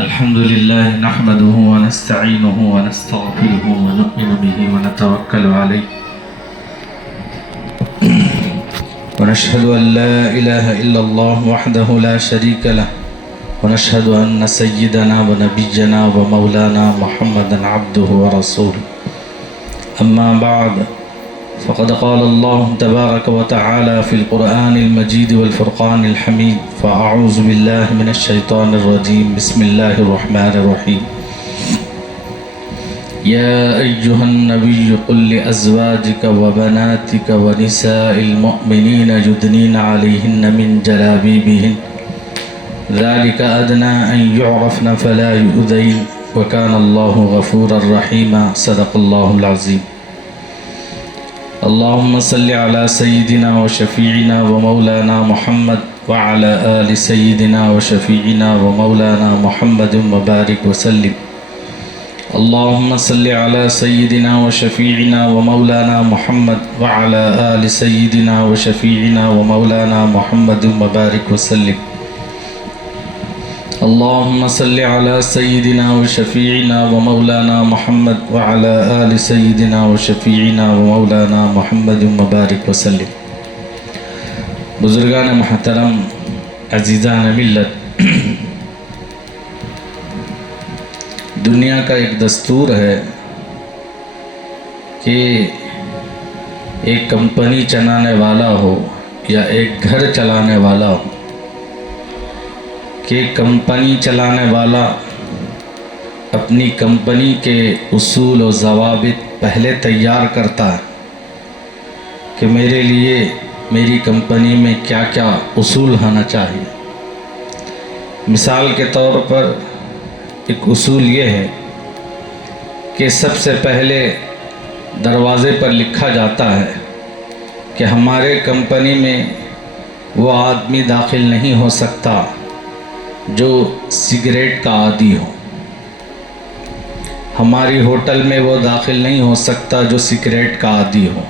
الحمد لله نحمده ونستعينه ونستغفره ونؤمن به ونتوكل عليه ونشهد أن لا إله إلا الله وحده لا شريك له ونشهد أن سيدنا ونبينا ومولانا محمدا عبده ورسوله أما بعد فقد قال الله تبارك وتعالى في القرآن المجيد والفرقان الحميد فأعوذ بالله من الشيطان الرجيم بسم الله الرحمن الرحيم يا أيها النبي قل لأزواجك وبناتك ونساء المؤمنين يدنين عليهن من جلابيبهن ذلك أدنى أن يعرفن فلا يؤذين وكان الله غفورا رحيما صدق الله العظيم اللهم صل على سيدنا وشفيعنا ومولانا محمد وعلى آل سيدنا وشفيعنا ومولانا محمد وبارك وسلم اللهم صل على سيدنا وشفيعنا ومولانا محمد وعلى آل سيدنا وشفيعنا ومولانا محمد وبارك وسلم اللهم صل على سيدنا وشفيعنا ومولانا محمد وعلى آل سيدنا وشفيعنا ومولانا محمد وبارك وسلم بزرگان محترم عزیزان ملت، دنیا کا ایک دستور ہے کہ ایک کمپنی چلانے والا ہو یا ایک گھر چلانے والا ہو کہ کمپنی چلانے والا اپنی کمپنی کے اصول و ضوابط پہلے تیار کرتا ہے کہ میرے لیے میری کمپنی میں کیا کیا اصول ہونا چاہیے۔ مثال کے طور پر ایک اصول یہ ہے کہ سب سے پہلے دروازے پر لکھا جاتا ہے کہ ہمارے کمپنی میں وہ آدمی داخل نہیں ہو سکتا جو سگریٹ کا عادی ہو، ہماری ہوٹل میں وہ داخل نہیں ہو سکتا جو سگریٹ کا عادی ہو۔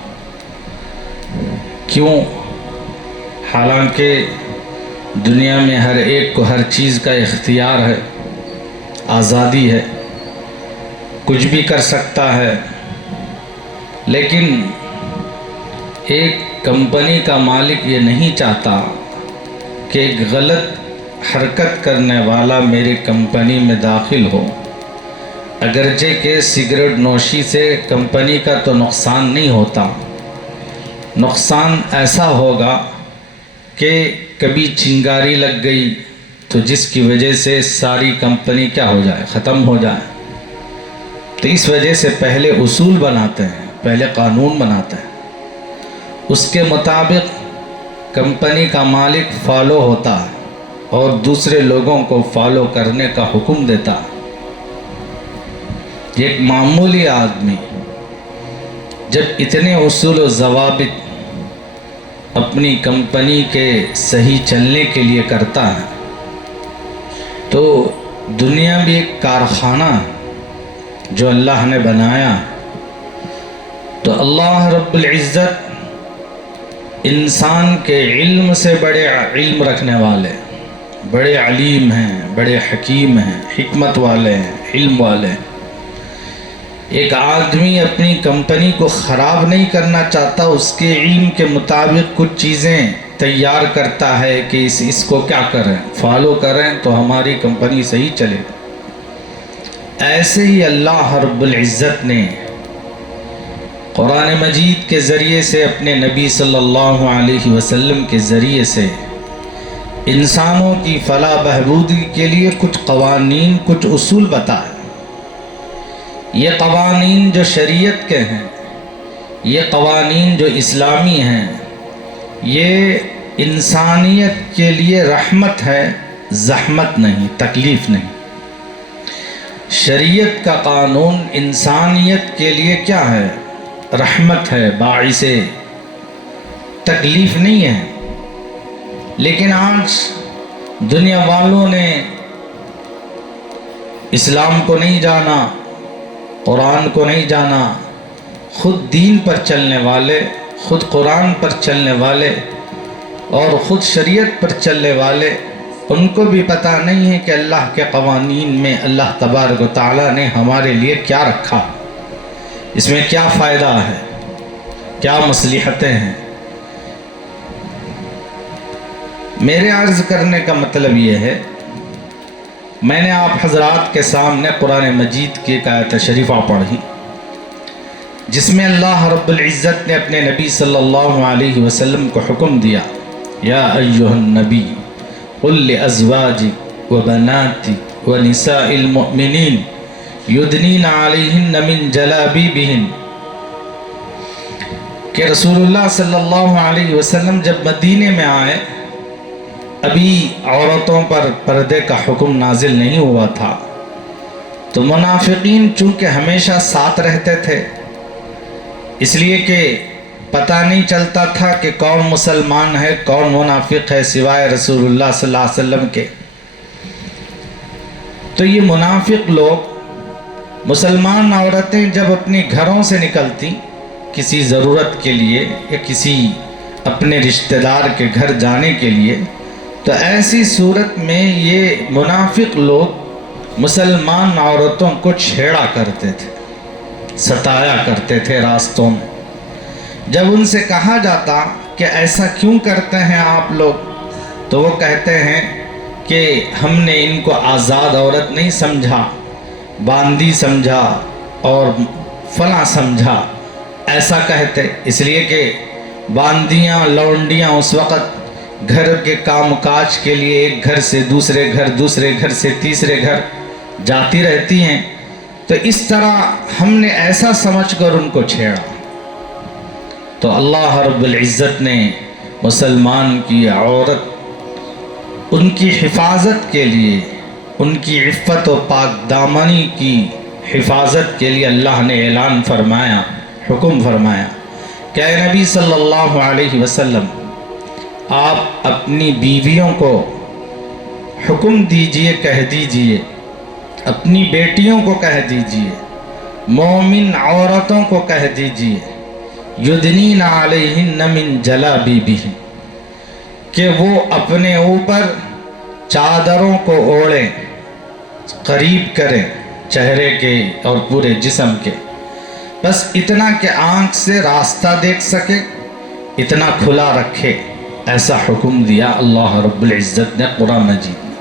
کیوں؟ حالانکہ دنیا میں ہر ایک کو ہر چیز کا اختیار ہے، آزادی ہے، کچھ بھی کر سکتا ہے، لیکن ایک کمپنی کا مالک یہ نہیں چاہتا کہ ایک غلط حرکت کرنے والا میری کمپنی میں داخل ہو۔ اگرچہ کہ سگریٹ نوشی سے کمپنی کا تو نقصان نہیں ہوتا، نقصان ایسا ہوگا کہ کبھی چنگاری لگ گئی تو جس کی وجہ سے ساری کمپنی کیا ہو جائے، ختم ہو جائے۔ تو اس وجہ سے پہلے اصول بناتے ہیں، پہلے قانون بناتے ہیں، اس کے مطابق کمپنی کا مالک فالو ہوتا ہے اور دوسرے لوگوں کو فالو کرنے کا حکم دیتا ہے۔ ایک معمولی آدمی جب اتنے اصول و ضوابط اپنی کمپنی کے صحیح چلنے کے لیے کرتا ہے تو دنیا بھی ایک کارخانہ جو اللہ نے بنایا، تو اللہ رب العزت انسان کے علم سے بڑے علم رکھنے والے، بڑے علیم ہیں، بڑے حکیم ہیں، حکمت والے ہیں، علم والے ہیں۔ ایک آدمی اپنی کمپنی کو خراب نہیں کرنا چاہتا، اس کے علم کے مطابق کچھ چیزیں تیار کرتا ہے کہ اس کو کیا کریں، فالو کریں تو ہماری کمپنی صحیح چلے۔ ایسے ہی اللہ رب العزت نے قرآن مجید کے ذریعے سے اپنے نبی صلی اللہ علیہ وسلم کے ذریعے سے انسانوں کی فلاح بہبودی کے لیے کچھ قوانین، کچھ اصول بتائے۔ یہ قوانین جو شریعت کے ہیں، یہ قوانین جو اسلامی ہیں، یہ انسانیت کے لیے رحمت ہے، زحمت نہیں، تکلیف نہیں۔ شریعت کا قانون انسانیت کے لیے کیا ہے؟ رحمت ہے، باعث تکلیف نہیں ہے۔ لیکن آج دنیا والوں نے اسلام کو نہیں جانا، قرآن کو نہیں جانا، خود دین پر چلنے والے، خود قرآن پر چلنے والے اور خود شریعت پر چلنے والے ان کو بھی پتہ نہیں ہے کہ اللہ کے قوانین میں اللہ تبارک و تعالیٰ نے ہمارے لیے کیا رکھا، اس میں کیا فائدہ ہے، کیا مصلحتیں ہیں۔ میرے عرض کرنے کا مطلب یہ ہے، میں نے آپ حضرات کے سامنے قرآن مجید کی ایک آیت شریفہ پڑھی جس میں اللہ رب العزت نے اپنے نبی صلی اللہ علیہ وسلم کو حکم دیا، یا ایہا النبی قل لأزواجک وبناتک ونساء المؤمنین یدنین علیہن من جلابیبہن، کہ رسول اللہ صلی اللہ علیہ وسلم جب مدینے میں آئے ابھی عورتوں پر پردے کا حکم نازل نہیں ہوا تھا، تو منافقین چونکہ ہمیشہ ساتھ رہتے تھے، اس لیے کہ پتہ نہیں چلتا تھا کہ کون مسلمان ہے کون منافق ہے سوائے رسول اللہ صلی اللہ علیہ وسلم کے، تو یہ منافق لوگ مسلمان عورتیں جب اپنی گھروں سے نکلتی کسی ضرورت کے لیے یا کسی اپنے رشتہ دار کے گھر جانے کے لیے، تو ایسی صورت میں یہ منافق لوگ مسلمان عورتوں کو چھیڑا کرتے تھے، ستایا کرتے تھے راستوں میں۔ جب ان سے کہا جاتا کہ ایسا کیوں کرتے ہیں آپ لوگ، تو وہ کہتے ہیں کہ ہم نے ان کو آزاد عورت نہیں سمجھا، باندی سمجھا اور فلاں سمجھا، ایسا کہتے، اس لیے کہ باندیاں لونڈیاں اس وقت گھر کے کام کاج کے لیے ایک گھر سے دوسرے گھر، دوسرے گھر سے تیسرے گھر جاتی رہتی ہیں، تو اس طرح ہم نے ایسا سمجھ کر ان کو چھیڑا۔ تو اللہ رب العزت نے مسلمان کی عورت ان کی حفاظت کے لیے، ان کی عفت و پاک دامنی کی حفاظت کے لیے اللہ نے اعلان فرمایا، حکم فرمایا کہ اے نبی صلی اللہ علیہ وسلم آپ اپنی بیویوں کو حکم دیجئے، کہہ دیجئے، اپنی بیٹیوں کو کہہ دیجئے، مومن عورتوں کو کہہ دیجئے، یدنین علیہن من جلابیبہن، کہ وہ اپنے اوپر چادروں کو اوڑھیں، قریب کریں چہرے کے اور پورے جسم کے، بس اتنا کہ آنکھ سے راستہ دیکھ سکے، اتنا کھلا رکھے، ایسا حکم دیا اللہ رب العزت نے قرآن مجید میں۔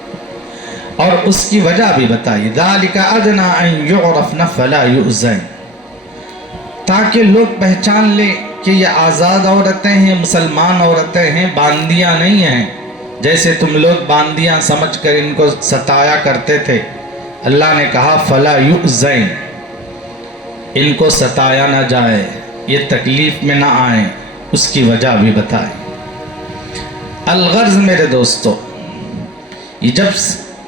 اور اس کی وجہ بھی بتائی، ذَلِكَ أَدْنَىٰ أَن يُعْرَفْنَ فَلَا يُؤْذَيْنَ، تاکہ لوگ پہچان لیں کہ یہ آزاد عورتیں ہیں، مسلمان عورتیں ہیں، باندیاں نہیں ہیں، جیسے تم لوگ باندیاں سمجھ کر ان کو ستایا کرتے تھے۔ اللہ نے کہا فَلَا يُؤْذَيْنَ، ان کو ستایا نہ جائے، یہ تکلیف میں نہ آئیں، اس کی وجہ بھی بتائی۔ الغرض میرے دوستو، جب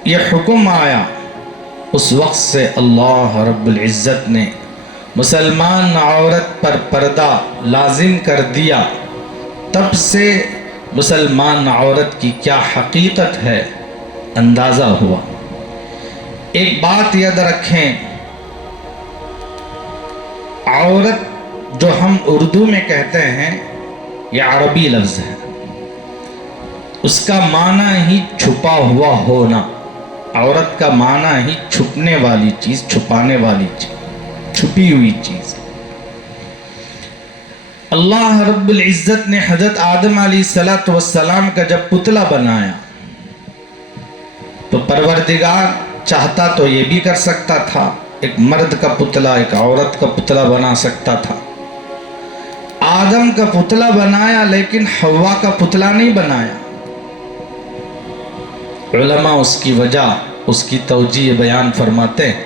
یہ حکم آیا اس وقت سے اللہ رب العزت نے مسلمان عورت پر پردہ لازم کر دیا، تب سے مسلمان عورت کی کیا حقیقت ہے اندازہ ہوا۔ ایک بات یاد رکھیں، عورت جو ہم اردو میں کہتے ہیں یہ عربی لفظ ہے، اس کا معنی ہی چھپا ہوا ہونا، عورت کا معنی ہی چھپنے والی چیز، چھپانے والی چیز، چھپی ہوئی چیز۔ اللہ رب العزت نے حضرت آدم علیہ السلام کا جب پتلا بنایا تو پروردگار چاہتا تو یہ بھی کر سکتا تھا، ایک مرد کا پتلا ایک عورت کا پتلا بنا سکتا تھا۔ آدم کا پتلا بنایا لیکن حوا کا پتلا نہیں بنایا۔ علماء اس کی وجہ، اس کی توجیہ بیان فرماتے ہیں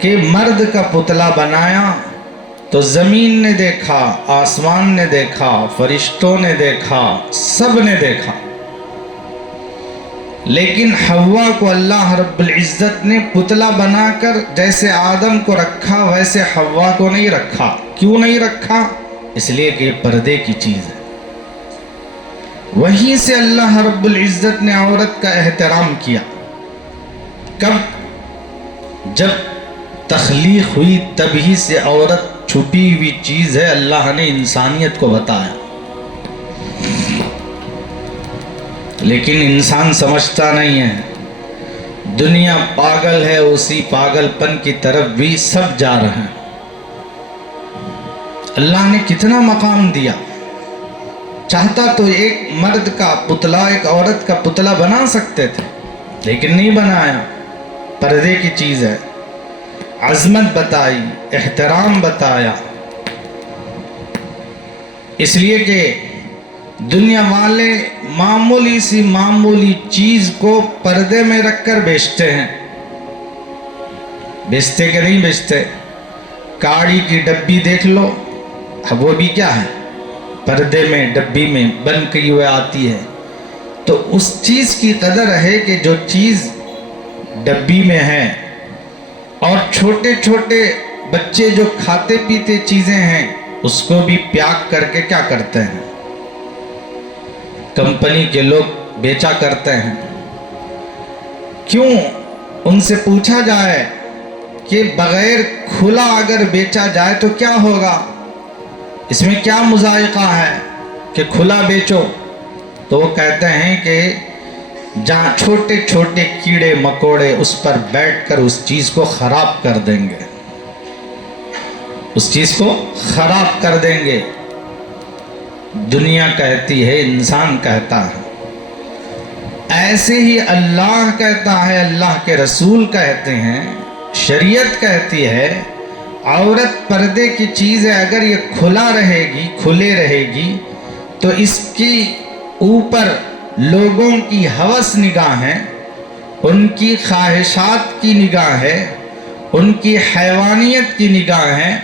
کہ مرد کا پتلا بنایا تو زمین نے دیکھا، آسمان نے دیکھا، فرشتوں نے دیکھا، سب نے دیکھا، لیکن حوا کو اللہ رب العزت نے پتلا بنا کر جیسے آدم کو رکھا ویسے حوا کو نہیں رکھا۔ کیوں نہیں رکھا؟ اس لیے کہ یہ پردے کی چیز ہے۔ وہیں سے اللہ رب العزت نے عورت کا احترام کیا۔ کب؟ جب تخلیق ہوئی تبھی سے عورت چھپی ہوئی چیز ہے، اللہ نے انسانیت کو بتایا۔ لیکن انسان سمجھتا نہیں ہے، دنیا پاگل ہے، اسی پاگل پن کی طرف بھی سب جا رہے ہیں۔ اللہ نے کتنا مقام دیا، چاہتا تو ایک مرد کا پتلا، ایک عورت کا پتلا بنا سکتے تھے، لیکن نہیں بنایا۔ پردے کی چیز ہے، عظمت بتائی، احترام بتایا، اس لیے کہ دنیا والے معمولی سی معمولی چیز کو پردے میں رکھ کر بیچتے ہیں۔ بیچتے کہ نہیں بیچتے؟ کاڑی کی ڈبی دیکھ لو، اب وہ بھی کیا ہے؟ پردے میں، ڈبی میں بند کی ہوئی آتی ہے۔ تو اس چیز کی قدر ہے کہ جو چیز ڈبی میں ہے، اور چھوٹے چھوٹے بچے جو کھاتے پیتے چیزیں ہیں اس کو بھی پیک کر کے کیا کرتے ہیں؟ کمپنی کے لوگ بیچا کرتے ہیں۔ کیوں؟ ان سے پوچھا جائے کہ بغیر کھلا اگر بیچا جائے تو کیا ہوگا، اس میں کیا مذائقہ ہے کہ کھلا بیچو؟ تو وہ کہتے ہیں کہ جہاں چھوٹے چھوٹے کیڑے مکوڑے اس پر بیٹھ کر اس چیز کو خراب کر دیں گے، اس چیز کو خراب کر دیں گے۔ دنیا کہتی ہے، انسان کہتا ہے، ایسے ہی اللہ کہتا ہے، اللہ کے رسول کہتے ہیں، شریعت کہتی ہے عورت پردے کی چیز ہے، اگر یہ کھلا رہے گی، کھلے رہے گی تو اس کی اوپر لوگوں کی ہوس نگاہ ہے، ان کی خواہشات کی نگاہ ہے، ان کی حیوانیت کی نگاہ ہے،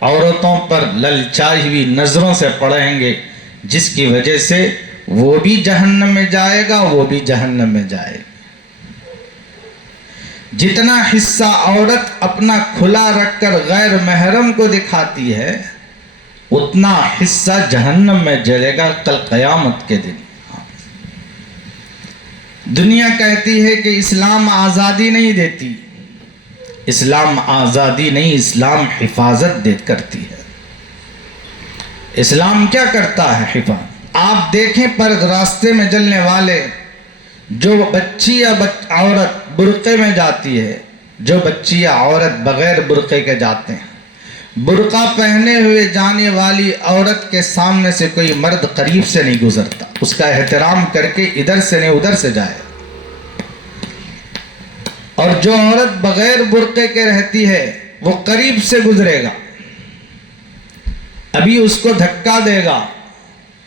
عورتوں پر للچائی ہوئی نظروں سے پڑھیں گے، جس کی وجہ سے وہ بھی جہنم میں جائے گا، وہ بھی جہنم میں جائے گا۔ جتنا حصہ عورت اپنا کھلا رکھ کر غیر محرم کو دکھاتی ہے، اتنا حصہ جہنم میں جلے گا کل قیامت کے دن۔ دنیا کہتی ہے کہ اسلام آزادی نہیں دیتی، اسلام آزادی نہیں، اسلام حفاظت کرتی ہے۔ اسلام کیا کرتا ہے؟ حفاظت۔ آپ دیکھیں پر راستے میں چلنے والے، جو بچی یا عورت برقعے میں جاتی ہے، جو بچی یا عورت بغیر برقعے کے جاتے ہیں، برقع پہنے ہوئے جانے والی عورت کے سامنے سے کوئی مرد قریب سے نہیں گزرتا، اس کا احترام کر کے ادھر سے نہیں ادھر سے جائے۔ اور جو عورت بغیر برقعے کے رہتی ہے وہ قریب سے گزرے گا، ابھی اس کو دھکا دے گا،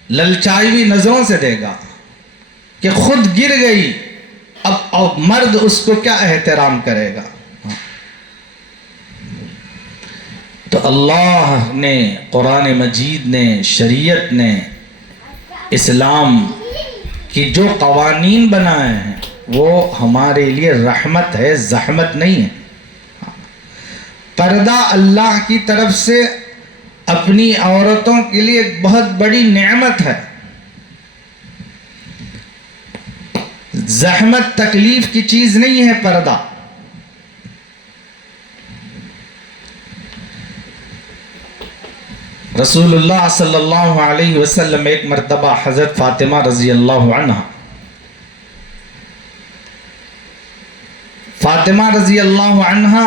للچائی ہوئی نظروں سے دے گا کہ خود گر گئی، اب مرد اس کو کیا احترام کرے گا؟ تو اللہ نے، قرآن مجید نے، شریعت نے، اسلام کی جو قوانین بنائے ہیں وہ ہمارے لیے رحمت ہے، زحمت نہیں ہے۔ پردہ اللہ کی طرف سے اپنی عورتوں کے لیے ایک بہت بڑی نعمت ہے، زحمت تکلیف کی چیز نہیں ہے پردہ۔ رسول اللہ صلی اللہ علیہ وسلم ایک مرتبہ حضرت فاطمہ رضی اللہ عنہ، فاطمہ رضی اللہ عنہ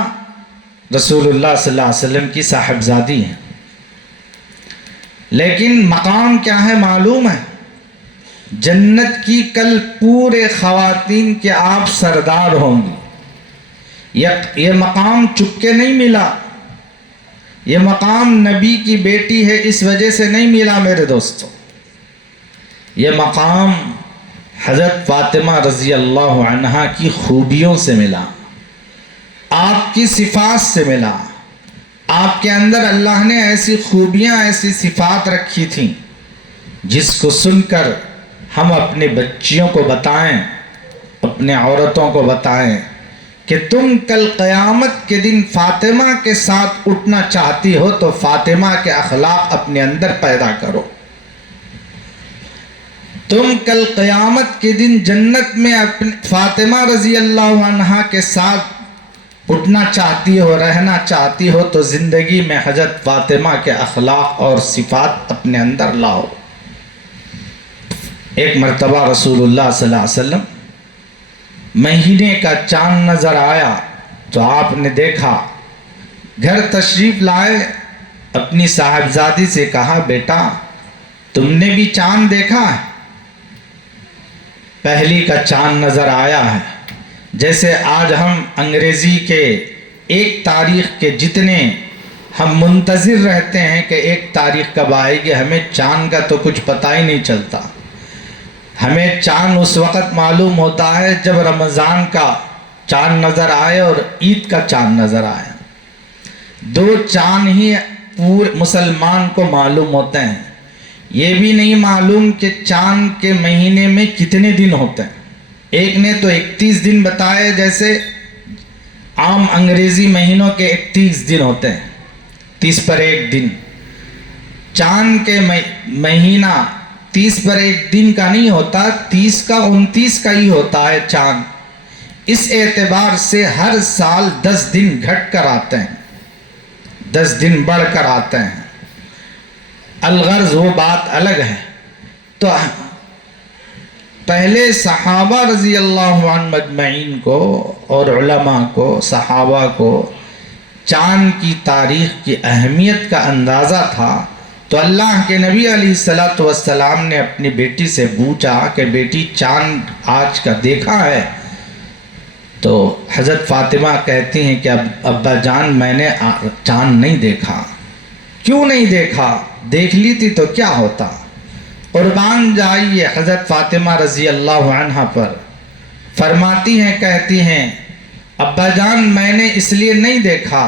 رسول اللہ صلی اللہ علیہ وسلم کی صاحبزادی ہیں، لیکن مقام کیا ہے معلوم ہے؟ جنت کی کل پورے خواتین کے آپ سردار ہوں گی۔ یہ مقام چپکے نہیں ملا، یہ مقام نبی کی بیٹی ہے اس وجہ سے نہیں ملا میرے دوستو، یہ مقام حضرت فاطمہ رضی اللہ عنہا کی خوبیوں سے ملا، آپ کی صفات سے ملا۔ آپ کے اندر اللہ نے ایسی خوبیاں، ایسی صفات رکھی تھیں جس کو سن کر ہم اپنے بچیوں کو بتائیں، اپنے عورتوں کو بتائیں کہ تم کل قیامت کے دن فاطمہ کے ساتھ اٹھنا چاہتی ہو تو فاطمہ کے اخلاق اپنے اندر پیدا کرو۔ تم کل قیامت کے دن جنت میں فاطمہ رضی اللہ عنہا کے ساتھ اٹھنا چاہتی ہو، رہنا چاہتی ہو تو زندگی میں حضرت فاطمہ کے اخلاق اور صفات اپنے اندر لاؤ۔ ایک مرتبہ رسول اللہ صلی اللہ علیہ وسلم مہینے کا چاند نظر آیا تو آپ نے دیکھا، گھر تشریف لائے، اپنی صاحبزادی سے کہا بیٹا تم نے بھی چاند دیکھا ہے؟ پہلی کا چاند نظر آیا ہے۔ جیسے آج ہم انگریزی کے 1 تاریخ کے جتنے ہم منتظر رہتے ہیں کہ 1 تاریخ کب آئے گی، ہمیں چاند کا تو کچھ پتہ ہی نہیں چلتا۔ ہمیں چاند اس وقت معلوم ہوتا ہے جب رمضان کا چاند نظر آئے اور عید کا چاند نظر آئے۔ 2 چاند ہی پورے مسلمان کو معلوم ہوتے ہیں۔ یہ بھی نہیں معلوم کہ چاند کے مہینے میں کتنے دن ہوتے ہیں۔ ایک نے تو 31 دن بتائے، جیسے عام انگریزی مہینوں کے 31 دن ہوتے ہیں، 30 پر 1 دن۔ چاند کے مہینہ 30 پر 1 دن کا نہیں ہوتا، 30 کا 29 کا ہی ہوتا ہے چاند۔ اس اعتبار سے ہر سال 10 دن گھٹ کر آتے ہیں، 10 دن بڑھ کر آتے ہیں۔ الغرض وہ بات الگ ہے۔ تو پہلے صحابہ رضی اللہ عنہ مجمعین کو اور علماء کو، صحابہ کو چاند کی تاریخ کی اہمیت کا اندازہ تھا، تو اللہ کے نبی علیہ الصلوۃ والسلام نے اپنی بیٹی سے پوچھا کہ بیٹی چاند آج کا دیکھا ہے؟ تو حضرت فاطمہ کہتی ہیں کہ ابا جان میں نے چاند نہیں دیکھا۔ کیوں نہیں دیکھا؟ دیکھ لی تھی تو کیا ہوتا؟ قربان جائیے حضرت فاطمہ رضی اللہ عنہ پر، فرماتی ہیں، کہتی ہیں ابا جان میں نے اس لیے نہیں دیکھا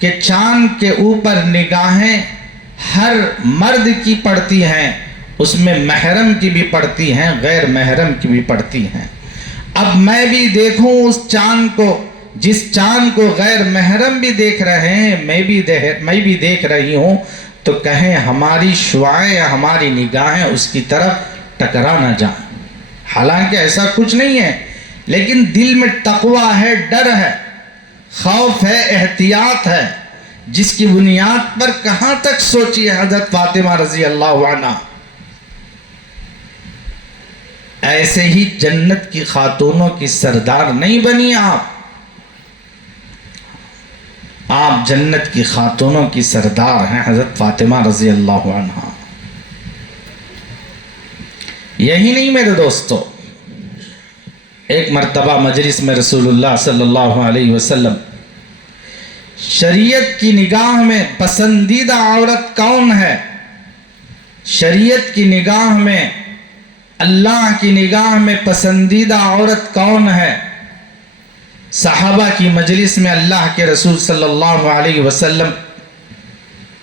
کہ چاند کے اوپر نگاہیں ہر مرد کی پڑتی ہیں، اس میں محرم کی بھی پڑتی ہیں، غیر محرم کی بھی پڑتی ہیں۔ اب میں بھی دیکھوں اس چاند کو، جس چاند کو غیر محرم بھی دیکھ رہے ہیں، میں بھی دیکھ رہی ہوں، تو کہیں ہماری شعاعیں، ہماری نگاہیں اس کی طرف ٹکرا نہ جائیں۔ حالانکہ ایسا کچھ نہیں ہے، لیکن دل میں تقویٰ ہے، ڈر ہے، خوف ہے، احتیاط ہے، جس کی بنیاد پر کہاں تک سوچی ہے حضرت فاطمہ رضی اللہ عنہ۔ ایسے ہی جنت کی خاتونوں کی سردار نہیں بنی آپ جنت کی خاتونوں کی سردار ہیں حضرت فاطمہ رضی اللہ عنہ۔ یہی نہیں میرے دوستو، ایک مرتبہ مجلس میں رسول اللہ صلی اللہ علیہ وسلم، شریعت کی نگاہ میں پسندیدہ عورت کون ہے؟ شریعت کی نگاہ میں، اللہ کی نگاہ میں پسندیدہ عورت کون ہے؟ صحابہ کی مجلس میں اللہ کے رسول صلی اللہ علیہ وسلم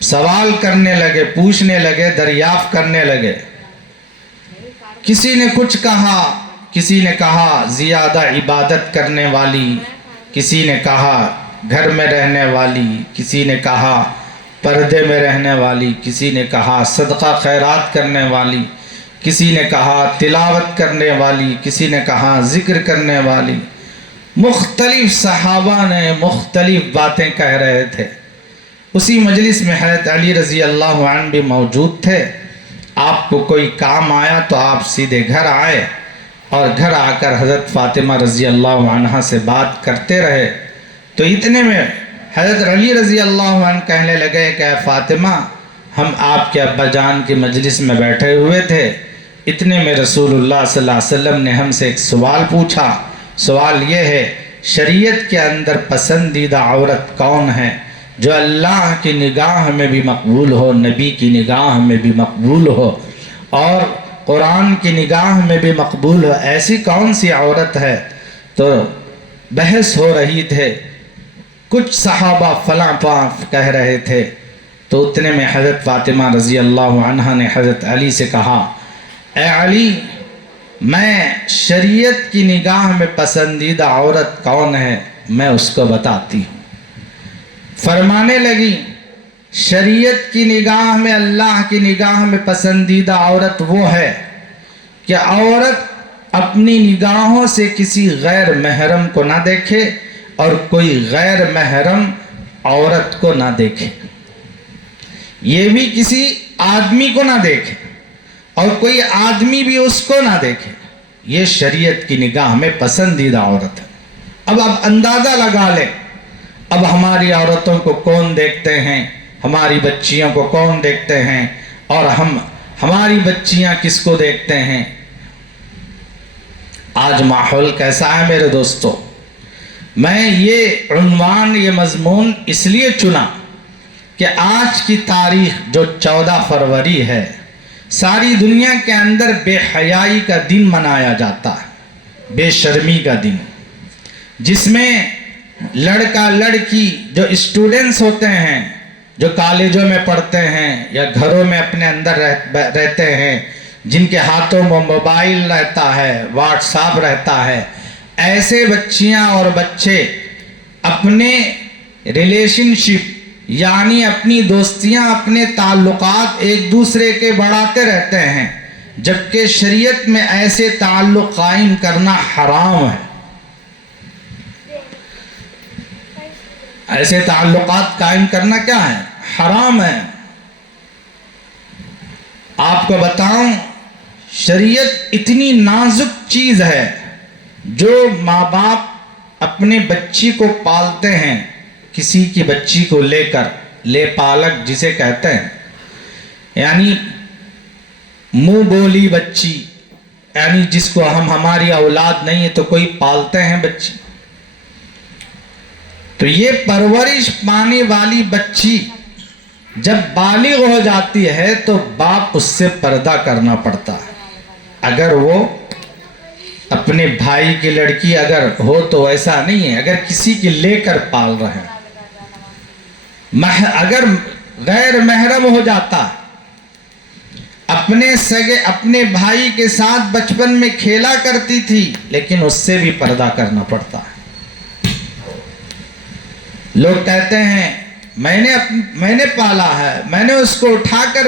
سوال کرنے لگے، پوچھنے لگے، دریافت کرنے لگے۔ کسی نے کچھ کہا، کسی نے کہا زیادہ عبادت کرنے والی، کسی نے کہا گھر میں رہنے والی، کسی نے کہا پردے میں رہنے والی، کسی نے کہا صدقہ خیرات کرنے والی، کسی نے کہا تلاوت کرنے والی، کسی نے کہا ذکر کرنے والی۔ مختلف صحابہ نے مختلف باتیں کہہ رہے تھے۔ اسی مجلس میں حضرت علی رضی اللہ عنہ بھی موجود تھے۔ آپ کو کوئی کام آیا تو آپ سیدھے گھر آئے، اور گھر آ کر حضرت فاطمہ رضی اللہ عنہ سے بات کرتے رہے۔ تو اتنے میں حضرت علی رضی اللہ عنہ کہنے لگے کہ اے فاطمہ، ہم آپ کے ابا جان کی مجلس میں بیٹھے ہوئے تھے، اتنے میں رسول اللہ صلی اللہ علیہ وسلم نے ہم سے ایک سوال پوچھا۔ سوال یہ ہے، شریعت کے اندر پسندیدہ عورت کون ہے جو اللہ کی نگاہ میں بھی مقبول ہو، نبی کی نگاہ میں بھی مقبول ہو، اور قرآن کی نگاہ میں بھی مقبول ہو؟ ایسی کون سی عورت ہے؟ تو بحث ہو رہی تھے، کچھ صحابہ فلاں کہہ رہے تھے۔ تو اتنے میں حضرت فاطمہ رضی اللہ عنہ نے حضرت علی سے کہا، اے علی، میں شریعت کی نگاہ میں پسندیدہ عورت کون ہے میں اس کو بتاتی ہوں۔ فرمانے لگی، شریعت کی نگاہ میں، اللہ کی نگاہ میں پسندیدہ عورت وہ ہے کہ عورت اپنی نگاہوں سے کسی غیر محرم کو نہ دیکھے اور کوئی غیر محرم عورت کو نہ دیکھے، یہ بھی کسی آدمی کو نہ دیکھے اور کوئی آدمی بھی اس کو نہ دیکھے، یہ شریعت کی نگاہ میں پسندیدہ عورت ہے۔ اب آپ اندازہ لگا لیں، اب ہماری عورتوں کو کون دیکھتے ہیں، ہماری بچیوں کو کون دیکھتے ہیں، اور ہماری بچیاں کس کو دیکھتے ہیں۔ آج ماحول کیسا ہے میرے دوستو؟ میں یہ عنوان، یہ مضمون اس لیے چنا کہ آج کی تاریخ جو 14 فروری ہے، ساری دنیا کے اندر بے حیائی کا دن منایا جاتا ہے، بے شرمی کا دن، جس میں لڑکا لڑکی جو اسٹوڈنٹس ہوتے ہیں، جو کالجوں میں پڑھتے ہیں یا گھروں میں اپنے اندر رہتے ہیں، جن کے ہاتھوں میں موبائل رہتا ہے، واٹس ایپ رہتا ہے، ایسے بچیاں اور بچے اپنے ریلیشن شپ یعنی اپنی دوستیاں، اپنے تعلقات ایک دوسرے کے بڑھاتے رہتے ہیں، جبکہ شریعت میں ایسے تعلق قائم کرنا حرام ہے۔ ایسے تعلقات قائم کرنا کیا ہے؟ حرام ہے۔ آپ کو بتاؤں، شریعت اتنی نازک چیز ہے، جو ماں باپ اپنے بچی کو پالتے ہیں، کسی کی بچی کو لے کر، لے پالک جسے کہتے ہیں، یعنی منہ بولی بچی، یعنی جس کو ہماری اولاد نہیں ہے تو کوئی پالتے ہیں بچی، تو یہ پرورش پانے والی بچی جب بالغ ہو جاتی ہے تو باپ اس سے پردہ کرنا پڑتا ہے۔ اگر وہ اپنے بھائی کی لڑکی اگر ہو تو ایسا نہیں ہے، اگر کسی کی لے کر پال رہے ہیں، اگر غیر محرم ہو جاتا، اپنے سگے اپنے بھائی کے ساتھ بچپن میں کھیلا کرتی تھی، لیکن اس سے بھی پردہ کرنا پڑتا ہے۔ لوگ کہتے ہیں میں نے پالا ہے، میں نے اس کو اٹھا کر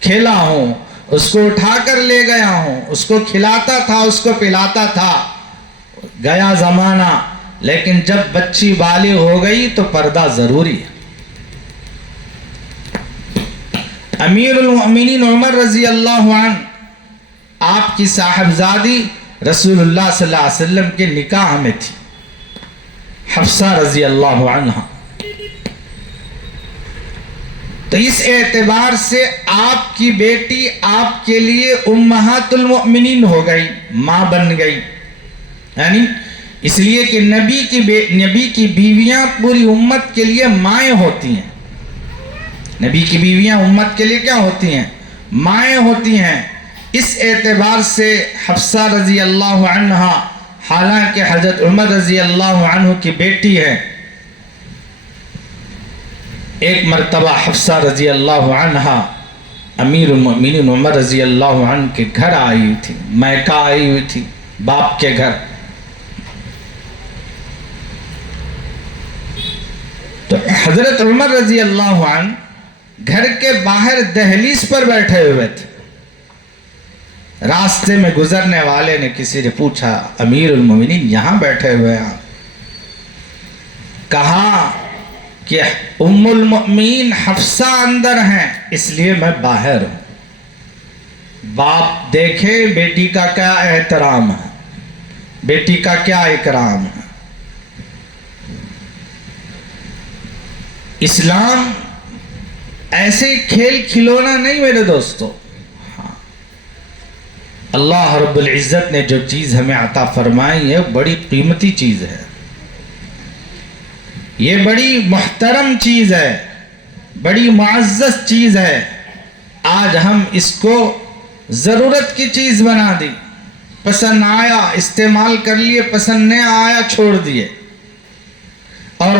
کھیلا ہوں، اس کو اٹھا کر لے گیا ہوں، اس کو کھلاتا تھا، اس کو پلاتا تھا، گیا زمانہ، لیکن جب بچی بالغ ہو گئی تو پردہ ضروری ہے۔ امیر المؤمنین عمر رضی اللہ عنہ، آپ کی صاحبزادی رسول اللہ صلی اللہ علیہ وسلم کے نکاح میں تھی، حفصہ رضی اللہ عنہ۔ تو اس اعتبار سے آپ کی بیٹی آپ کے لیے امہات المؤمنین ہو گئی، ماں بن گئی، یعنی اس لیے کہ نبی کی بیویاں پوری امت کے لیے مائیں ہوتی ہیں۔ نبی کی بیویاں امت کے لیے کیا ہوتی ہیں؟ مائیں ہوتی ہیں۔ اس اعتبار سے حفصہ رضی اللہ عنہ، حالانکہ حضرت عمر رضی اللہ عنہ کی بیٹی ہے، ایک مرتبہ حفصہ رضی اللہ عنہ امیر المؤمنین عمر رضی اللہ عنہ کے گھر آئی ہوئی تھی، میکہ آئی ہوئی تھی، باپ کے گھر۔ تو حضرت عمر رضی اللہ عنہ گھر کے باہر دہلیز پر بیٹھے ہوئے تھے۔ راستے میں گزرنے والے نے کسی نے پوچھا، امیر المومنین یہاں بیٹھے ہوئے ہیں؟ کہا کہ ام المؤمنین حفصہ اندر ہیں، اس لیے میں باہر ہوں۔ باپ دیکھے بیٹی کا کیا احترام ہے، بیٹی کا کیا اکرام ہے۔ اسلام ایسے کھیل کھلونا نہیں میرے دوستو۔ اللہ رب العزت نے جو چیز ہمیں عطا فرمائی ہے بڑی قیمتی چیز ہے، یہ بڑی محترم چیز ہے، بڑی معزز چیز ہے۔ آج ہم اس کو ضرورت کی چیز بنا دی، پسند آیا استعمال کر لیے، پسند نہیں آیا چھوڑ دیے، اور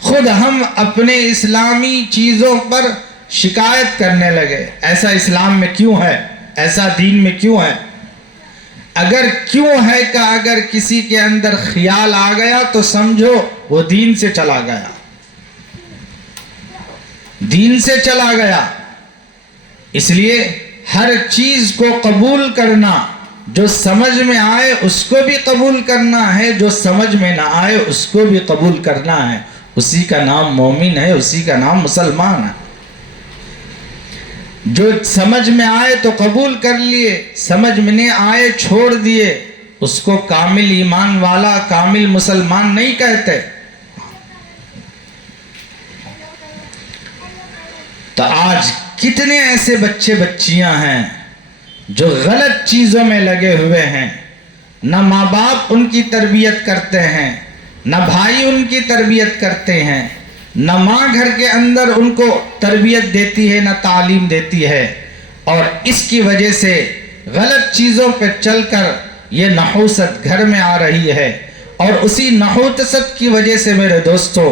خود ہم اپنے اسلامی چیزوں پر شکایت کرنے لگے، ایسا اسلام میں کیوں ہے، ایسا دین میں کیوں ہے۔ اگر کیوں ہے کہ اگر کسی کے اندر خیال آ گیا تو سمجھو وہ دین سے چلا گیا، دین سے چلا گیا۔ اس لیے ہر چیز کو قبول کرنا، جو سمجھ میں آئے اس کو بھی قبول کرنا ہے، جو سمجھ میں نہ آئے اس کو بھی قبول کرنا ہے، اسی کا نام مومن ہے، اسی کا نام مسلمان ہے۔ جو سمجھ میں آئے تو قبول کر لیے، سمجھ میں نہیں آئے چھوڑ دیے، اس کو کامل ایمان والا، کامل مسلمان نہیں کہتے۔ تو آج کتنے ایسے بچے بچیاں ہیں جو غلط چیزوں میں لگے ہوئے ہیں، نہ ماں باپ ان کی تربیت کرتے ہیں، نہ بھائی ان کی تربیت کرتے ہیں، نہ ماں گھر کے اندر ان کو تربیت دیتی ہے، نہ تعلیم دیتی ہے، اور اس کی وجہ سے غلط چیزوں پہ چل کر یہ نحوست گھر میں آ رہی ہے، اور اسی نحوست کی وجہ سے میرے دوستو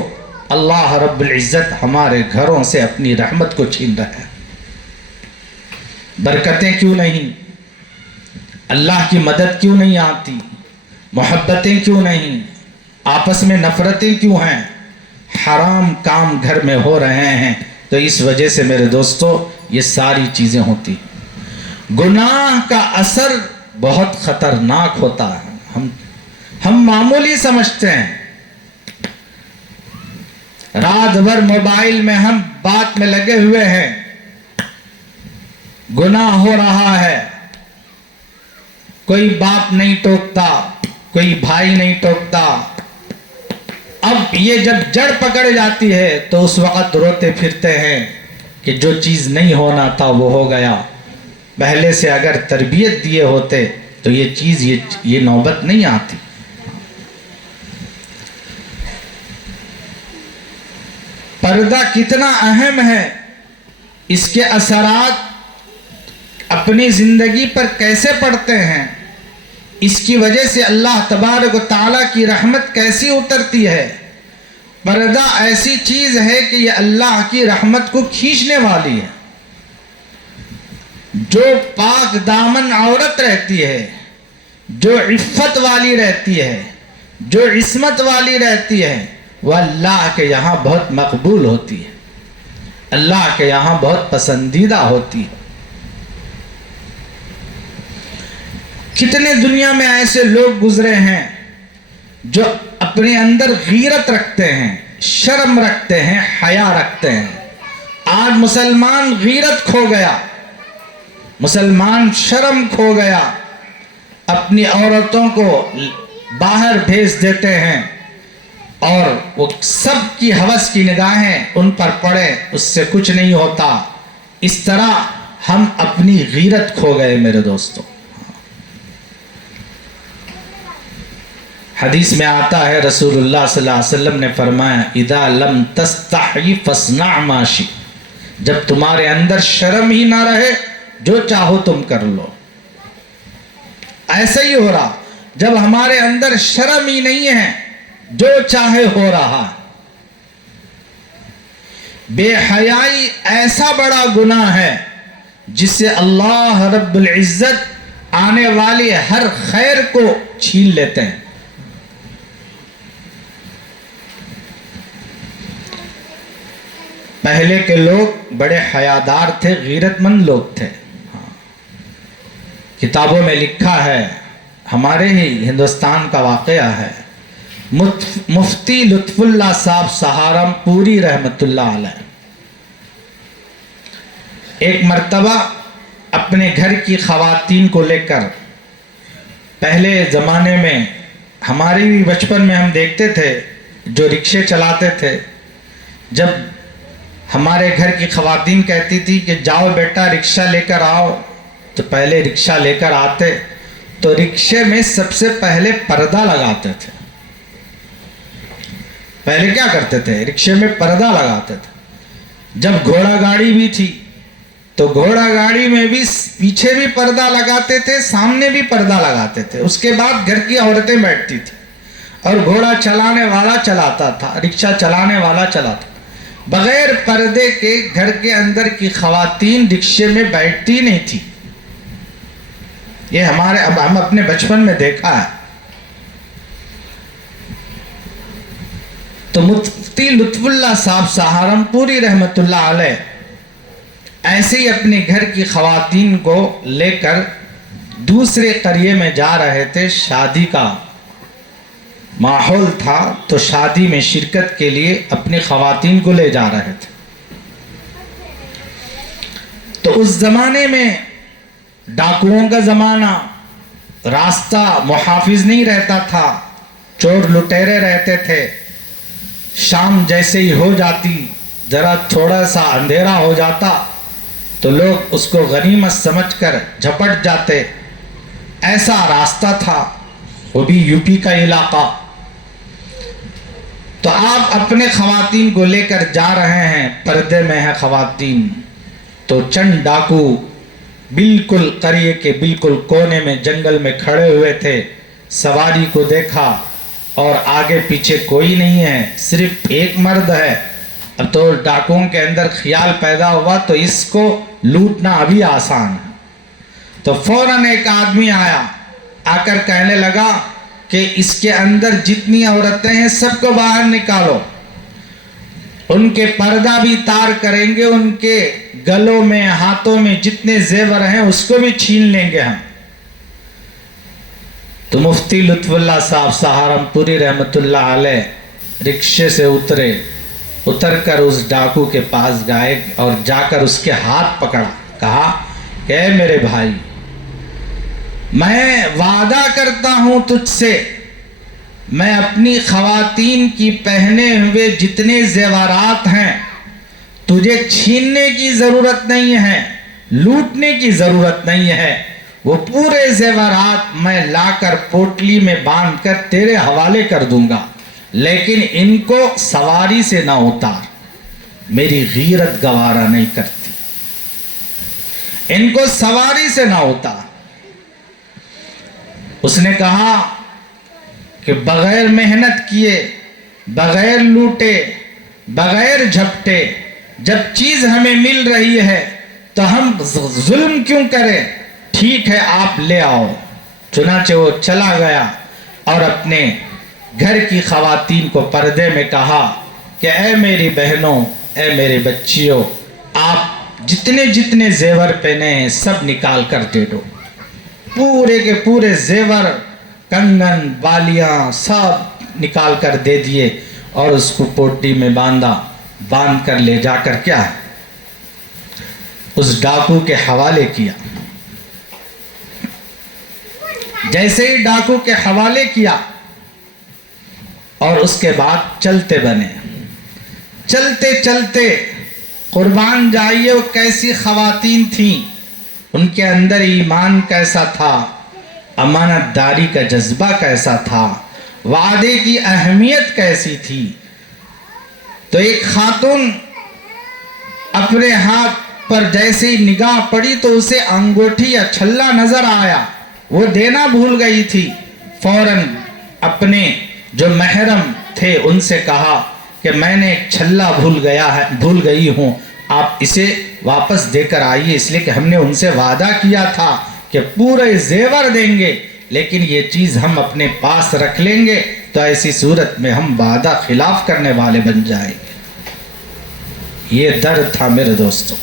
اللہ رب العزت ہمارے گھروں سے اپنی رحمت کو چھین رہا ہے۔ برکتیں کیوں نہیں؟ اللہ کی مدد کیوں نہیں آتی؟ محبتیں کیوں نہیں؟ آپس میں نفرتیں کیوں ہیں؟ حرام کام گھر میں ہو رہے ہیں، تو اس وجہ سے میرے دوستو یہ ساری چیزیں ہوتی۔ گناہ کا اثر بہت خطرناک ہوتا ہے، ہم معمولی سمجھتے ہیں، رات بھر موبائل میں ہم بات میں لگے ہوئے ہیں، گناہ ہو رہا ہے، کوئی باپ نہیں ٹوکتا، کوئی بھائی نہیں ٹوکتا۔ اب یہ جب جڑ پکڑ جاتی ہے تو اس وقت روتے پھرتے ہیں کہ جو چیز نہیں ہونا تھا وہ ہو گیا، پہلے سے اگر تربیت دیے ہوتے تو یہ چیز یہ نوبت نہیں آتی۔ پردہ کتنا اہم ہے، اس کے اثرات اپنی زندگی پر کیسے پڑتے ہیں، اس کی وجہ سے اللہ تبارک و تعالیٰ کی رحمت کیسی اترتی ہے۔ پردہ ایسی چیز ہے کہ یہ اللہ کی رحمت کو کھینچنے والی ہے۔ جو پاک دامن عورت رہتی ہے، جو عفت والی رہتی ہے، جو عصمت والی رہتی ہے، وہ اللہ کے یہاں بہت مقبول ہوتی ہے، اللہ کے یہاں بہت پسندیدہ ہوتی ہے۔ کتنے دنیا میں ایسے لوگ گزرے ہیں جو اپنے اندر غیرت رکھتے ہیں، شرم رکھتے ہیں، حیا رکھتے ہیں۔ آج مسلمان غیرت کھو گیا، مسلمان شرم کھو گیا، اپنی عورتوں کو باہر بھیج دیتے ہیں، اور وہ سب کی ہوس کی نگاہیں ان پر پڑے، اس سے کچھ نہیں ہوتا۔ اس طرح ہم اپنی غیرت کھو گئے میرے دوستوں۔ حدیث میں آتا ہے، رسول اللہ صلی اللہ علیہ وسلم نے فرمایا، اذا لم تستحی فاصنع ما شئت، جب تمہارے اندر شرم ہی نہ رہے جو چاہو تم کر لو۔ ایسا ہی ہو رہا، جب ہمارے اندر شرم ہی نہیں ہے جو چاہے ہو رہا۔ بے حیائی ایسا بڑا گناہ ہے جس سے اللہ رب العزت آنے والی ہر خیر کو چھین لیتے ہیں۔ پہلے کے لوگ بڑے حیادار تھے، غیرت مند لوگ تھے۔ کتابوں میں لکھا ہے، ہمارے ہی ہندوستان کا واقعہ ہے، مفتی لطف اللہ صاحب سہارنپوری رحمت اللہ علیہ ایک مرتبہ اپنے گھر کی خواتین کو لے کر، پہلے زمانے میں ہمارے بھی بچپن میں ہم دیکھتے تھے جو رکشے چلاتے تھے، جب ہمارے گھر کی خواتین کہتی تھی کہ جاؤ بیٹا رکشہ لے کر آؤ، تو پہلے رکشہ لے کر آتے تو رکشے میں سب سے پہلے پردہ لگاتے تھے۔ پہلے کیا کرتے تھے؟ رکشے میں پردہ لگاتے تھے۔ جب گھوڑا گاڑی بھی تھی تو گھوڑا گاڑی میں بھی پیچھے بھی پردہ لگاتے تھے، سامنے بھی پردہ لگاتے تھے۔ اس کے بعد گھر کی عورتیں بیٹھتی تھیں اور گھوڑا چلانے والا چلاتا تھا، رکشہ چلانے والا چلاتا۔ بغیر پردے کے گھر کے اندر کی خواتین رکشے میں بیٹھتی نہیں تھی۔ یہ ہم اپنے بچپن میں دیکھا ہے۔ تو مفتی لطف اللہ صاحب سہارنپوری رحمت اللہ علیہ ایسے ہی اپنے گھر کی خواتین کو لے کر دوسرے قریے میں جا رہے تھے، شادی کا ماحول تھا، تو شادی میں شرکت کے لیے اپنی خواتین کو لے جا رہے تھے۔ تو تو اس زمانے میں ڈاکوؤں کا زمانہ، راستہ محافظ نہیں رہتا تھا، چور لٹیرے رہتے تھے. شام جیسے ہی ہو جاتی، ذرا تھوڑا سا اندھیرا ہو جاتا تو لوگ اس کو غنیمت سمجھ کر جھپٹ جاتے. ایسا راستہ تھا، وہ بھی یو پی کا علاقہ. تو آپ اپنے خواتین کو لے کر جا رہے ہیں، پردے میں ہیں خواتین. تو چند ڈاکو بالکل قریے کے بالکل کونے میں جنگل میں کھڑے ہوئے تھے. سواری کو دیکھا اور آگے پیچھے کوئی نہیں ہے، صرف ایک مرد ہے. اب تو ڈاکوؤں کے اندر خیال پیدا ہوا تو اس کو لوٹنا ابھی آسان ہے. تو فوراً ایک آدمی آیا، آ کر کہنے لگا کہ اس کے اندر جتنی عورتیں ہیں سب کو باہر نکالو، ان کے پردہ بھی تار کریں گے، ان کے گلوں میں ہاتھوں میں جتنے زیور ہیں اس کو بھی چھین لیں گے ہم. تو مفتی لطف اللہ صاحب سہارنپوری رحمت اللہ علیہ رکشے سے اتر کر اس ڈاکو کے پاس گئے اور جا کر اس کے ہاتھ پکڑا. کہا کہ اے میرے بھائی، میں وعدہ کرتا ہوں تجھ سے، میں اپنی خواتین کی پہنے ہوئے جتنے زیورات ہیں تجھے چھیننے کی ضرورت نہیں ہے، لوٹنے کی ضرورت نہیں ہے. وہ پورے زیورات میں لا کر پوٹلی میں باندھ کر تیرے حوالے کر دوں گا، لیکن ان کو سواری سے نہ اتار، میری غیرت گوارا نہیں کرتی، ان کو سواری سے نہ اتار. اس نے کہا کہ بغیر محنت کیے، بغیر لوٹے، بغیر جھپٹے جب چیز ہمیں مل رہی ہے تو ہم ظلم کیوں کریں؟ ٹھیک ہے آپ لے آؤ. چنانچہ وہ چلا گیا اور اپنے گھر کی خواتین کو پردے میں کہا کہ اے میری بہنوں، اے میرے بچیوں، آپ جتنے جتنے زیور پہنے ہیں سب نکال کر دے دو. پورے کے پورے زیور، کنگن، بالیاں سب نکال کر دے دیے اور اس کو پوٹلی میں باندھ کر لے جا کر کیا اس ڈاکو کے حوالے کیا. جیسے ہی ڈاکو کے حوالے کیا اور اس کے بعد چلتے بنے. چلتے چلتے قربان جائیے وہ کیسی خواتین تھیں، ان کے اندر ایمان کیسا تھا، امانت داری کا جذبہ کیسا تھا، وعدے کی اہمیت کیسی تھی. تو ایک خاتون اپنے ہاتھ پر جیسے ہی نگاہ پڑی تو اسے انگوٹھی یا چھلا نظر آیا، وہ دینا بھول گئی تھی. فوراً اپنے جو محرم تھے ان سے کہا کہ میں نے ایک چھلا بھول گئی ہوں، آپ اسے واپس دے کر آئیے، اس لیے کہ ہم نے ان سے وعدہ کیا تھا کہ پورے زیور دیں گے، لیکن یہ چیز ہم اپنے پاس رکھ لیں گے تو ایسی صورت میں ہم وعدہ خلاف کرنے والے بن جائیں گے. یہ درد تھا میرے دوستوں.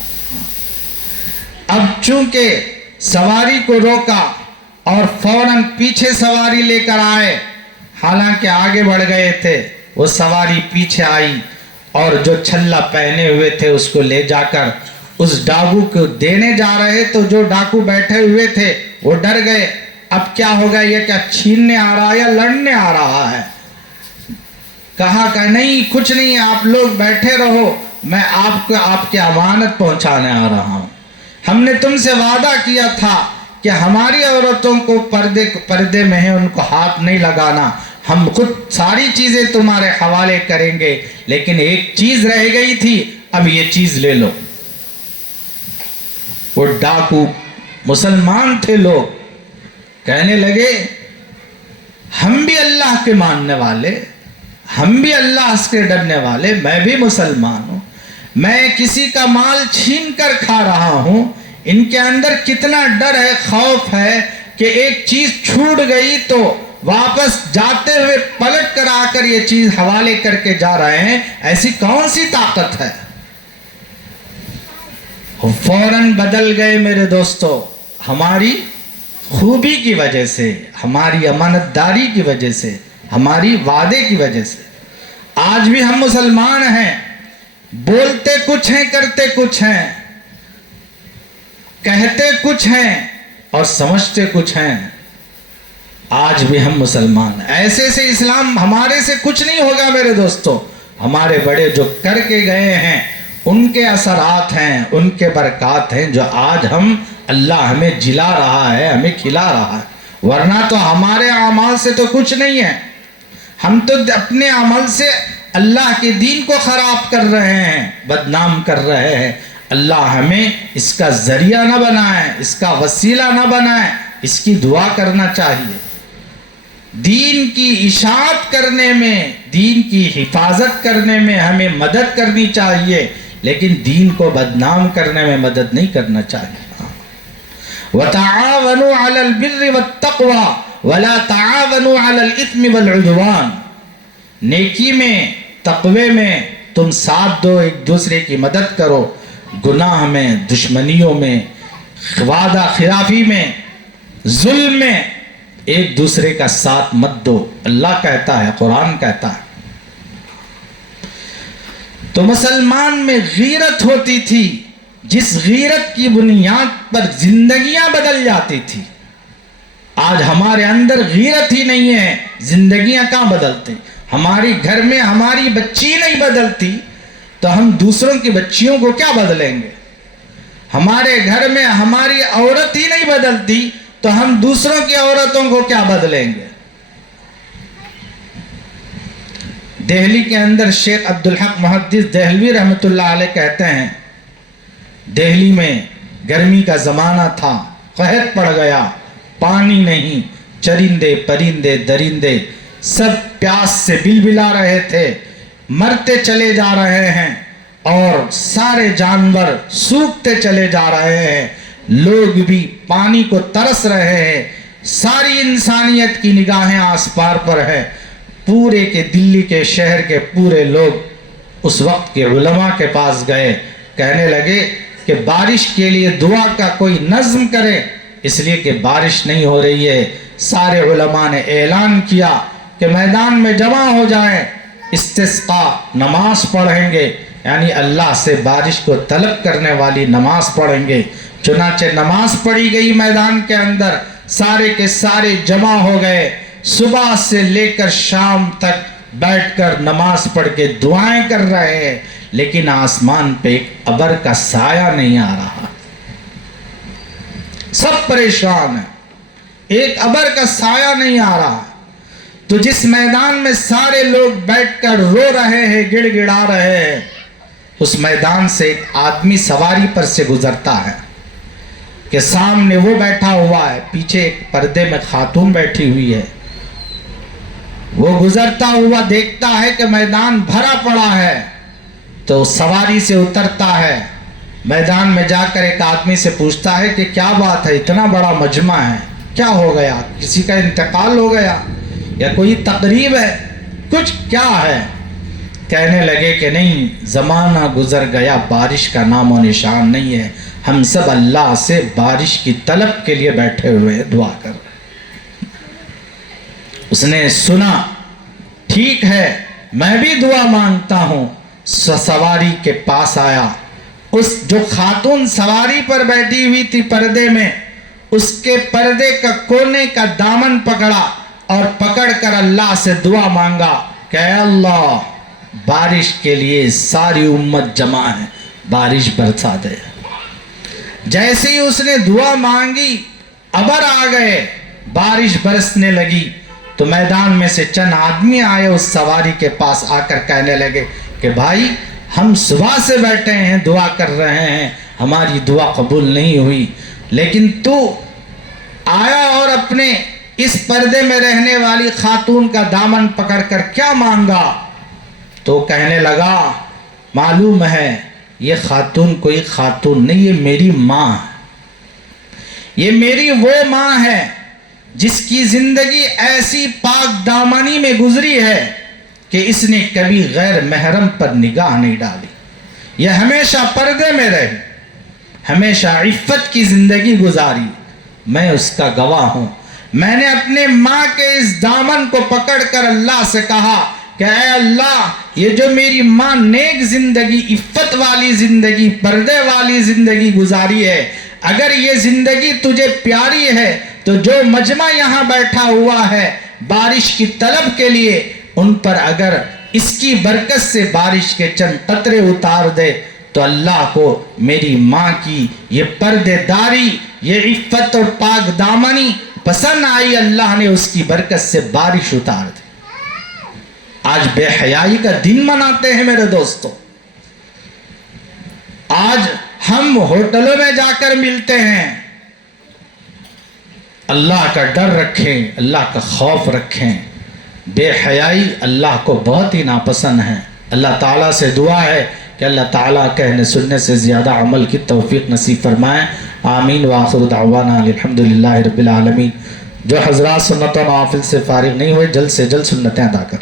اب چونکہ سواری کو روکا اور فوراً پیچھے سواری لے کر آئے، حالانکہ آگے بڑھ گئے تھے، وہ سواری پیچھے آئی اور جو چھلا پہنے ہوئے تھے اس کو لے جا کر اس ڈاکو کو دینے جا رہے. تو جو ڈاکو بیٹھے ہوئے تھے وہ ڈر گئے، اب کیا ہوگا، یہ کیا چھیننے آ رہا ہے یا لڑنے آ رہا ہے. کہا کہ نہیں کچھ نہیں، آپ لوگ بیٹھے رہو، میں آپ کو آپ کی امانت پہنچانے آ رہا ہوں. ہم نے تم سے وعدہ کیا تھا کہ ہماری عورتوں کو پردے میں ہیں ان کو ہاتھ نہیں لگانا، ہم خود ساری چیزیں تمہارے حوالے کریں گے، لیکن ایک چیز رہ گئی تھی، اب یہ چیز لے لو. وہ ڈاکو مسلمان تھے، لوگ کہنے لگے ہم بھی اللہ کے ماننے والے، ہم بھی اللہ سے ڈرنے والے، میں بھی مسلمان ہوں، میں کسی کا مال چھین کر کھا رہا ہوں. ان کے اندر کتنا ڈر ہے، خوف ہے کہ ایک چیز چھوٹ گئی تو واپس جاتے ہوئے پلٹ کر آ کر یہ چیز حوالے کر کے جا رہے ہیں، ایسی کون سی طاقت ہے. فوراً بدل گئے میرے دوستو، ہماری خوبی کی وجہ سے، ہماری امانت داری کی وجہ سے، ہماری وعدے کی وجہ سے. آج بھی ہم مسلمان ہیں، بولتے کچھ ہیں کرتے کچھ ہیں. کہتے کچھ ہیں اور سمجھتے کچھ ہیں. آج بھی ہم مسلمان ایسے سے اسلام ہمارے سے کچھ نہیں ہوگا میرے دوستو. ہمارے بڑے جو کر کے گئے ہیں ان کے اثرات ہیں, ان کے برکات ہیں, جو آج ہم اللہ ہمیں جلا رہا ہے, ہمیں کھلا رہا ہے. ورنہ تو ہمارے اعمال سے تو کچھ نہیں ہے. ہم تو اپنے عمل سے اللہ کے دین کو خراب کر رہے ہیں, بدنام کر رہے ہیں. اللہ ہمیں اس کا ذریعہ نہ بنائے, اس کا وسیلہ نہ بنائے. اس کی دعا کرنا چاہیے. دین کی اشاعت کرنے میں, دین کی حفاظت کرنے میں ہمیں مدد کرنی چاہیے, لیکن دین کو بدنام کرنے میں مدد نہیں کرنا چاہیے. وَتَعَاوَنُوا عَلَى الْبِرِّ وَالتَّقْوَى وَلَا تَعَاوَنُوا عَلَى الْإِثْمِ وَالْعُدْوَانِ. نیکی میں, تقوی میں تم ساتھ دو, ایک دوسرے کی مدد کرو. گناہ میں, دشمنیوں میں, وعدہ خلافی میں, ظلم میں ایک دوسرے کا ساتھ مت دو. اللہ کہتا ہے, قرآن کہتا ہے. تو مسلمان میں غیرت ہوتی تھی, جس غیرت کی بنیاد پر زندگیاں بدل جاتی تھی. آج ہمارے اندر غیرت ہی نہیں ہے, زندگیاں کہاں بدلتی. ہماری گھر میں ہماری بچی نہیں بدلتی تو ہم دوسروں کی بچیوں کو کیا بدلیں گے. ہمارے گھر میں ہماری عورت ہی نہیں بدلتی تو ہم دوسروں کی عورتوں کو کیا بدلیں گے. دہلی کے اندر شیخ عبدالحق محدث دہلوی رحمۃ اللہ علیہ کہتے ہیں, دہلی میں گرمی کا زمانہ تھا, قحط پڑ گیا, پانی نہیں, چرندے پرندے درندے سب پیاس سے بلبلا رہے تھے, مرتے چلے جا رہے ہیں, اور سارے جانور سوکھتے چلے جا رہے ہیں. لوگ بھی پانی کو ترس رہے ہیں. ساری انسانیت کی نگاہیں آسپار پر ہے. پورے کے دلی کے شہر کے پورے لوگ اس وقت کے علماء کے پاس گئے, کہنے لگے کہ بارش کے لیے دعا کا کوئی نظم کرے, اس لیے کہ بارش نہیں ہو رہی ہے. سارے علماء نے اعلان کیا کہ میدان میں جمع ہو جائیں, استسقا نماز پڑھیں گے, یعنی اللہ سے بارش کو طلب کرنے والی نماز پڑھیں گے. چنانچہ نماز پڑھی گئی میدان کے اندر, سارے کے سارے جمع ہو گئے. صبح سے لے کر شام تک بیٹھ کر نماز پڑھ کے دعائیں کر رہے ہیں, لیکن آسمان پہ ایک ابر کا سایہ نہیں آ رہا. سب پریشان ہیں, ایک ابر کا سایہ نہیں آ رہا. تو جس میدان میں سارے لوگ بیٹھ کر رو رہے ہیں, گڑ گڑا رہے ہیں, اس میدان سے ایک آدمی سواری پر سے گزرتا ہے کہ سامنے وہ بیٹھا ہوا ہے, پیچھے ایک پردے میں خاتون بیٹھی ہوئی ہے. وہ گزرتا ہوا دیکھتا ہے کہ میدان بھرا پڑا ہے, تو سواری سے اترتا ہے, میدان میں جا کر ایک آدمی سے پوچھتا ہے کہ کیا بات ہے, اتنا بڑا مجمع ہے, کیا ہو گیا, کسی کا انتقال ہو گیا یا کوئی تقریب ہے, کچھ کیا ہے. کہنے لگے کہ نہیں, زمانہ گزر گیا, بارش کا نام و نشان نہیں ہے, ہم سب اللہ سے بارش کی طلب کے لیے بیٹھے ہوئے ہیں, دعا کر رہے. اس نے سنا, ٹھیک ہے میں بھی دعا مانگتا ہوں. سواری کے پاس آیا, اس جو خاتون سواری پر بیٹھی ہوئی تھی پردے میں, اس کے پردے کا کونے کا دامن پکڑا اور پکڑ کر اللہ سے دعا مانگا کہ اے اللہ, بارش کے لیے ساری امت جمع ہے, بارش برسا دے. جیسے ہی اس نے دعا مانگی, ابر آ گئے, بارش برسنے لگی. تو میدان میں سے چند آدمی آئے اس سواری کے پاس, آ کر کہنے لگے کہ بھائی ہم صبح سے بیٹھے ہیں, دعا کر رہے ہیں, ہماری دعا قبول نہیں ہوئی, لیکن تو آیا اور اپنے اس پردے میں رہنے والی خاتون کا دامن پکڑ کر کیا مانگا. تو کہنے لگا, معلوم ہے یہ خاتون کوئی خاتون نہیں, یہ میری ماں ہے, یہ میری وہ ماں ہے جس کی زندگی ایسی پاک دامنی میں گزری ہے کہ اس نے کبھی غیر محرم پر نگاہ نہیں ڈالی. یہ ہمیشہ پردے میں رہی, ہمیشہ عفت کی زندگی گزاری. میں اس کا گواہ ہوں. میں نے اپنے ماں کے اس دامن کو پکڑ کر اللہ سے کہا کہ اے اللہ, یہ جو میری ماں نیک زندگی, عفت والی زندگی, پردے والی زندگی گزاری ہے, اگر یہ زندگی تجھے پیاری ہے تو جو مجمع یہاں بیٹھا ہوا ہے بارش کی طلب کے لیے، ان پر اگر اس کی برکت سے بارش کے چند قطرے اتار دے تو اللہ کو میری ماں کی یہ پردے داری، یہ عفت اور پاک دامنی پسند آئی، اللہ نے اس کی برکت سے بارش اتار دی۔ آج بے حیائی کا دن مناتے ہیں میرے دوستو۔ آج ہم ہوٹلوں میں جا کر ملتے ہیں۔ اللہ کا ڈر رکھیں، اللہ کا خوف رکھیں۔ بے حیائی اللہ کو بہت ہی ناپسند ہے۔ اللہ تعالیٰ سے دعا ہے کہ اللہ تعالیٰ کہنے سننے سے زیادہ عمل کی توفیق نصیب فرمائیں۔ آمین وآخر دعوانا الحمدللہ رب العالمین۔ جو حضرات سنت و نوافل سے فارغ نہیں ہوئے جلد سے جلد سنتیں ادا کر